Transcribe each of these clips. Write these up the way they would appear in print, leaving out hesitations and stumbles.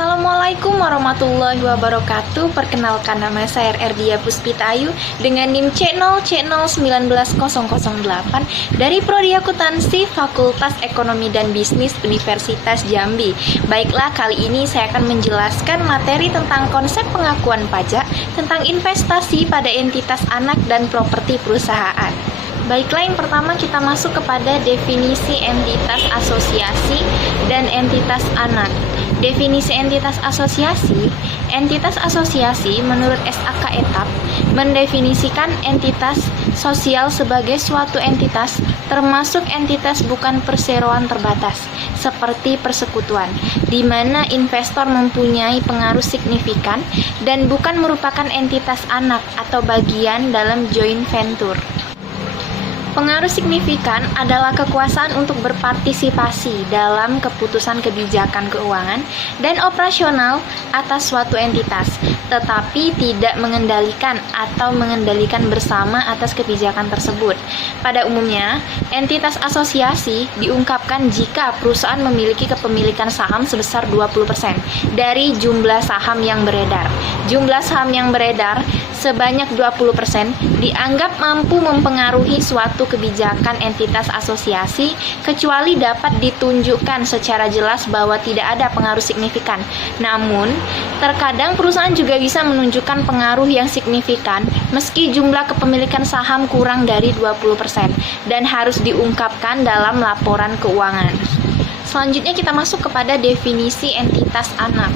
Assalamualaikum warahmatullahi wabarakatuh. Perkenalkan, nama saya Erdia Puspita Ayu dengan NIM C0C01908 dari Prodi Akuntansi Fakultas Ekonomi dan Bisnis Universitas Jambi. Baiklah, kali ini saya akan menjelaskan materi tentang konsep pengakuan pajak tentang investasi pada entitas anak dan properti perusahaan. Baiklah, yang pertama kita masuk kepada definisi entitas asosiasi dan entitas anak. Definisi entitas asosiasi menurut SAK ETAP mendefinisikan entitas sosial sebagai suatu entitas termasuk entitas bukan perseroan terbatas seperti persekutuan, di mana investor mempunyai pengaruh signifikan dan bukan merupakan entitas anak atau bagian dalam joint venture. Pengaruh signifikan adalah kekuasaan untuk berpartisipasi dalam keputusan kebijakan keuangan dan operasional atas suatu entitas, tetapi tidak mengendalikan atau mengendalikan bersama atas kebijakan tersebut. Pada umumnya, entitas asosiasi diungkapkan jika perusahaan memiliki kepemilikan saham sebesar 20% dari jumlah saham yang beredar. Jumlah saham yang beredar sebanyak 20% dianggap mampu mempengaruhi suatu kebijakan entitas asosiasi kecuali dapat ditunjukkan secara jelas bahwa tidak ada pengaruh signifikan. Namun, terkadang perusahaan juga bisa menunjukkan pengaruh yang signifikan meski jumlah kepemilikan saham kurang dari 20% dan harus diungkapkan dalam laporan keuangan. Selanjutnya kita masuk kepada definisi entitas anak.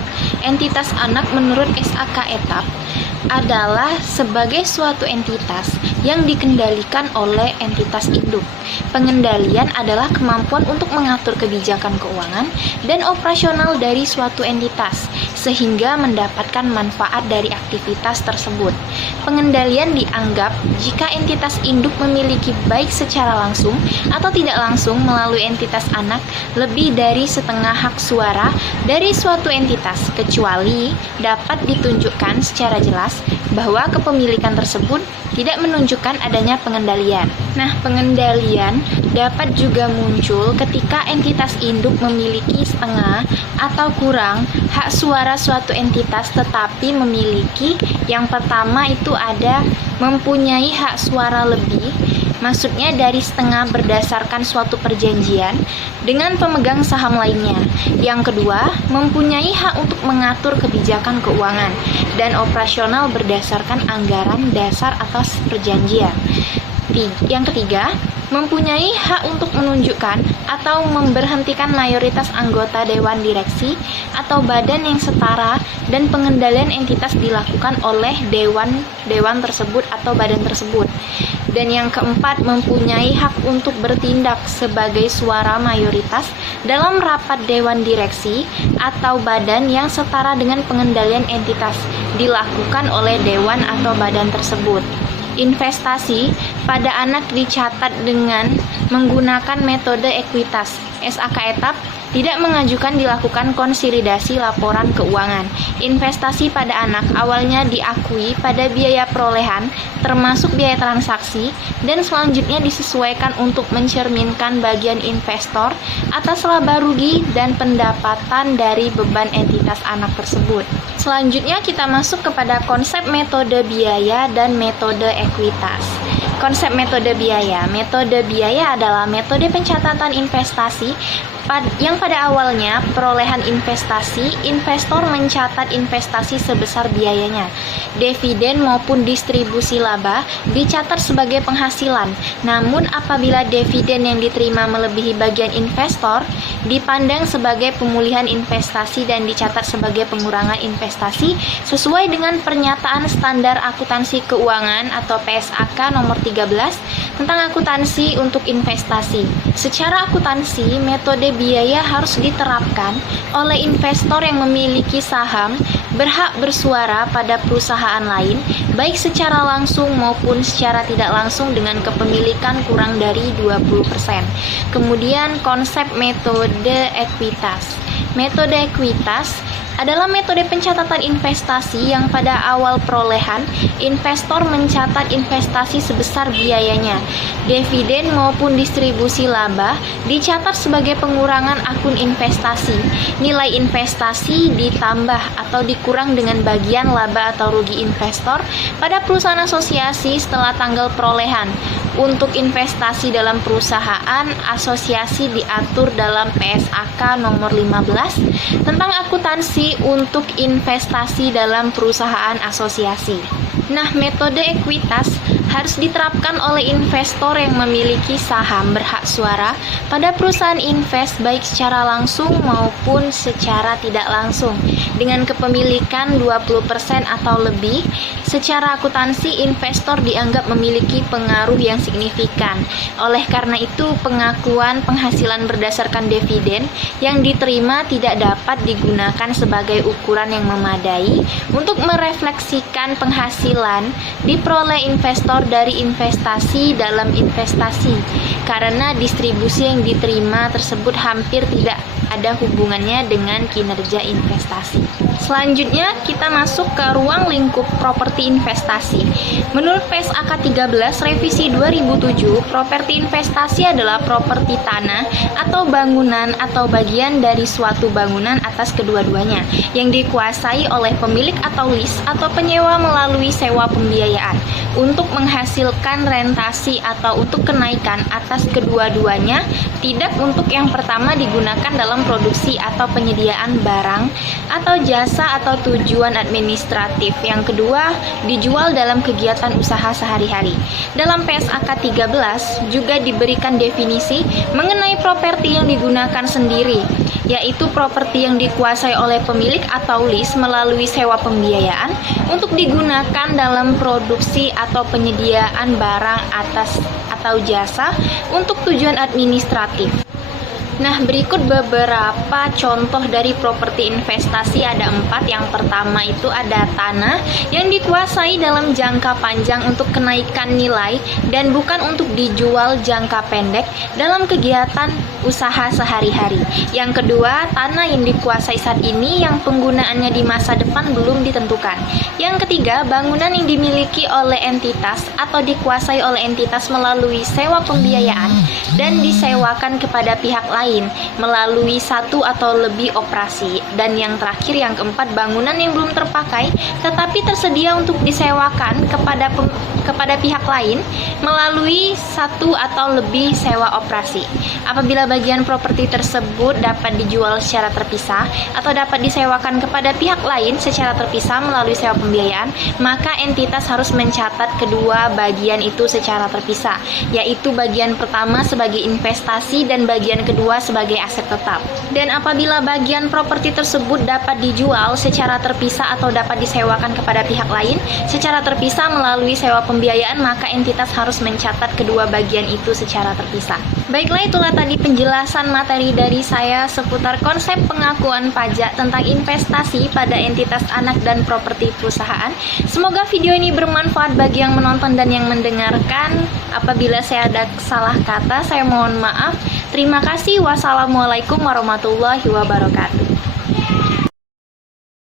Entitas anak menurut SAK ETAP adalah sebagai suatu entitas yang dikendalikan oleh entitas induk. Pengendalian adalah kemampuan untuk mengatur kebijakan keuangan dan operasional dari suatu entitas sehingga mendapatkan manfaat dari aktivitas tersebut. Pengendalian dianggap jika entitas induk memiliki baik secara langsung atau tidak langsung melalui entitas anak lebih dari setengah hak suara dari suatu entitas, kecuali dapat ditunjukkan secara jelas bahwa kepemilikan tersebut tidak menunjukkan adanya pengendalian. Nah, pengendalian dapat juga muncul ketika entitas induk memiliki setengah atau kurang hak suara suatu entitas, tetapi memiliki yang pertama itu ada mempunyai hak suara lebih, maksudnya dari setengah berdasarkan suatu perjanjian dengan pemegang saham lainnya. Yang kedua, mempunyai hak untuk mengatur kebijakan keuangan dan operasional berdasarkan anggaran dasar atas perjanjian. Yang ketiga, mempunyai hak untuk menunjukkan atau memberhentikan mayoritas anggota dewan direksi atau badan yang setara dan pengendalian entitas dilakukan oleh dewan tersebut atau badan tersebut. Dan yang keempat, mempunyai hak untuk bertindak sebagai suara mayoritas dalam rapat dewan direksi atau badan yang setara dengan pengendalian entitas dilakukan oleh dewan atau badan tersebut. Investasi pada anak dicatat dengan menggunakan metode ekuitas. SAK ETAP tidak mengajukan dilakukan konsolidasi laporan keuangan. Investasi pada anak awalnya diakui pada biaya perolehan termasuk biaya transaksi dan selanjutnya disesuaikan untuk mencerminkan bagian investor atas laba rugi dan pendapatan dari beban entitas anak tersebut. Selanjutnya kita masuk kepada konsep metode biaya dan metode ekuitas. Konsep metode biaya. Metode biaya adalah metode pencatatan investasi yang pada awalnya perolehan investasi, investor mencatat investasi sebesar biayanya. Dividen maupun distribusi laba dicatat sebagai penghasilan. Namun apabila dividen yang diterima melebihi bagian investor, dipandang sebagai pemulihan investasi dan dicatat sebagai pengurangan investasi sesuai dengan pernyataan standar akuntansi keuangan atau PSAK nomor 13 tentang akuntansi untuk investasi. Secara akuntansi, metode biaya harus diterapkan oleh investor yang memiliki saham berhak bersuara pada perusahaan lain, baik secara langsung maupun secara tidak langsung dengan kepemilikan kurang dari 20%. Kemudian konsep metode ekuitas. Metode ekuitas adalah metode pencatatan investasi yang pada awal perolehan, investor mencatat investasi sebesar biayanya. Dividen maupun distribusi laba dicatat sebagai pengurangan akun investasi. Nilai investasi ditambah atau dikurang dengan bagian laba atau rugi investor pada perusahaan asosiasi setelah tanggal perolehan. Untuk investasi dalam perusahaan asosiasi diatur dalam PSAK nomor 15 tentang akuntansi untuk investasi dalam perusahaan asosiasi. Nah, metode ekuitas harus diterapkan oleh investor yang memiliki saham berhak suara pada perusahaan invest baik secara langsung maupun secara tidak langsung dengan kepemilikan 20% atau lebih. Secara akuntansi, investor dianggap memiliki pengaruh yang signifikan. Oleh karena itu, pengakuan penghasilan berdasarkan dividen yang diterima tidak dapat digunakan sebagai ukuran yang memadai untuk merefleksikan penghasilan diperoleh investor dari investasi dalam investasi, karena distribusi yang diterima tersebut hampir tidak ada hubungannya dengan kinerja investasi. Selanjutnya kita masuk ke ruang lingkup properti investasi. Menurut PSAK 13 revisi 2007, properti investasi adalah properti tanah atau bangunan atau bagian dari suatu bangunan atas kedua-duanya yang dikuasai oleh pemilik atau lease atau penyewa melalui sewa pembiayaan untuk menghasilkan rentasi atau untuk kenaikan atas kedua-duanya, tidak untuk yang pertama digunakan dalam produksi atau penyediaan barang atau jasa atau tujuan administratif. Yang kedua, dijual dalam kegiatan usaha sehari-hari. Dalam PSAK 13 juga diberikan definisi mengenai properti yang digunakan sendiri, yaitu properti yang dikuasai oleh pemilik atau lease melalui sewa pembiayaan untuk digunakan dalam produksi atau penyediaan barang atas atau jasa untuk tujuan administratif. Nah, berikut beberapa contoh dari properti investasi, ada 4. Yang pertama itu ada tanah yang dikuasai dalam jangka panjang untuk kenaikan nilai dan bukan untuk dijual jangka pendek dalam kegiatan usaha sehari-hari. Yang kedua, tanah yang dikuasai saat ini yang penggunaannya di masa depan belum ditentukan. Yang ketiga, bangunan yang dimiliki oleh entitas atau dikuasai oleh entitas melalui sewa pembiayaan dan disewakan kepada pihak lain melalui satu atau lebih operasi. Dan yang terakhir, yang keempat, bangunan yang belum terpakai tetapi tersedia untuk disewakan kepada pihak lain melalui satu atau lebih sewa operasi. Apabila bagian properti tersebut dapat dijual secara terpisah atau dapat disewakan kepada pihak lain secara terpisah melalui sewa pembiayaan, maka entitas harus mencatat kedua bagian itu secara terpisah, yaitu bagian pertama sebagai investasi dan bagian kedua sebagai aset tetap. Dan apabila bagian properti tersebut dapat dijual secara terpisah atau dapat disewakan kepada pihak lain secara terpisah melalui sewa pembiayaan, maka entitas harus mencatat kedua bagian itu secara terpisah. Baiklah, itulah tadi penjelasan materi dari saya seputar konsep pengakuan pajak tentang investasi pada entitas anak dan properti perusahaan. Semoga video ini bermanfaat bagi yang menonton dan yang mendengarkan. Apabila saya ada salah kata, saya mohon maaf. Terima kasih. Wassalamualaikum warahmatullahi wabarakatuh.